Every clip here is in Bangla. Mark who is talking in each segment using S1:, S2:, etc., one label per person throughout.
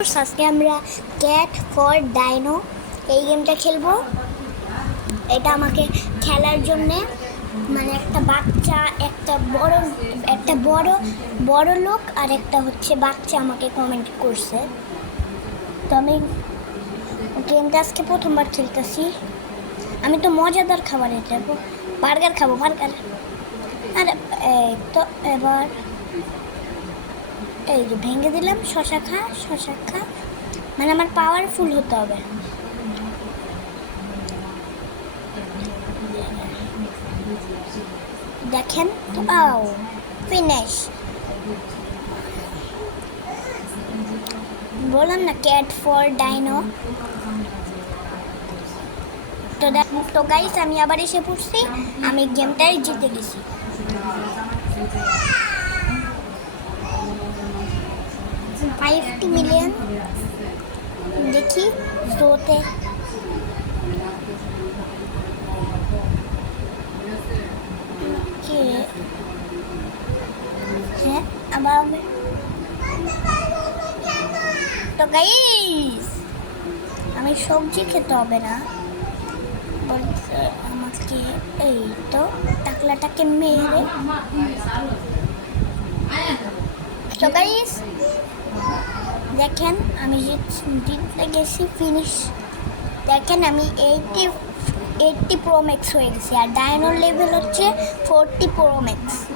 S1: আজকে আমরা ক্যাট ফর ডাইনো এই গেমটা খেলব। এটা আমাকে খেলার জন্যে মানে একটা বাচ্চা, একটা বড় একটা বড় বড় লোক আর একটা হচ্ছে বাচ্চা আমাকে কমেন্ট করছে। তো আমি গেমটা আজকে প্রথমবার খেলতেছি। আমি তো মজাদার খাবার এটা, বার্গার খাব, বার্গার। আর তো এবার এই যে ভেঙে দিলাম, শশা খা শশা খা। মানে আমার পাওয়ারফুল হতে হবে। দেখেন ও ফিনিশ বললাম না ক্যাট ফর ডাইনো তো দেখ, তো গাইস আমি আবার এসে পড়ছি। আমি গেমটাই জিতে গেছি। ফাইভ মিলিয়ন দেখি জোতে হ্যাঁ আবার তো গাইস আমি সবজি খেতে হবে না। বলছে আমাকে, এই তো, টাকলাটাকে মেরে। তো গাইস দেখেন, আমি জিত- জিততে গেছি ফিনিশ দেখেন, আমি এইটি এইটটি প্রো ম্যাক্স হয়ে গেছি। আর ডায়নোর লেভেল হচ্ছে ফোরটি প্রো ম্যাক্স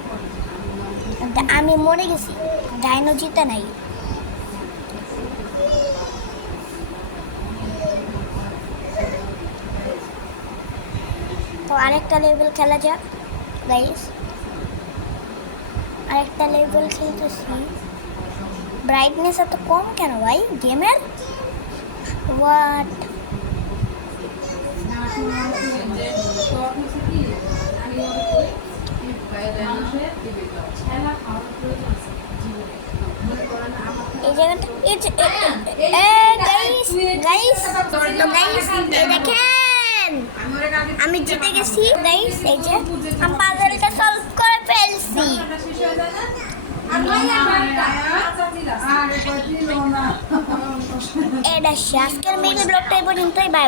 S1: আমি মরে গেছি। ডায়নো জিতে নাই। তো আরেকটা লেভেল খেলা যাক গাইস আরেকটা লেভেল খেলতেছি। ব্রাইটনেস এত কম কেন ভাই গেমের হোয়াট এই জায়গাটা এই যে গাইস গাইস তো গাইস এই দেখেন। আমি জিতে গেছি। গাইস এই যে, আমি পাজলটা সলভ এটা আজকের মিল ব্লগটা এই পর্যন্তই বাই বাই